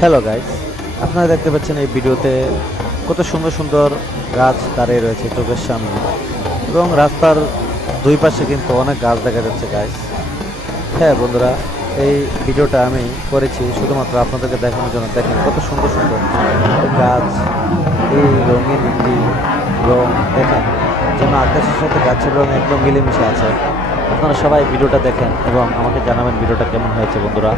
Hello guys, আপনারা দেখতে পাচ্ছেন এই ভিডিওতে কত সুন্দর সুন্দর গাছ দাঁড়িয়ে রয়েছে চোখের সামনে, এবং রাস্তার দুই পাশে কিন্তু অনেক গাছ দেখা যাচ্ছে গাইস। হ্যাঁ বন্ধুরা, এই ভিডিওটা আমি করেছি শুধুমাত্র আপনাদেরকে দেখানোর জন্য। দেখেন কত সুন্দর সুন্দর এই গাছ, এই রঙিন একটি রং দেখেন, যেন আকাশের সাথে গাছের রং একদম মিলেমিশে আছে। আপনারা সবাই ভিডিওটা দেখেন এবং আমাকে জানাবেন ভিডিওটা কেমন হয়েছে বন্ধুরা।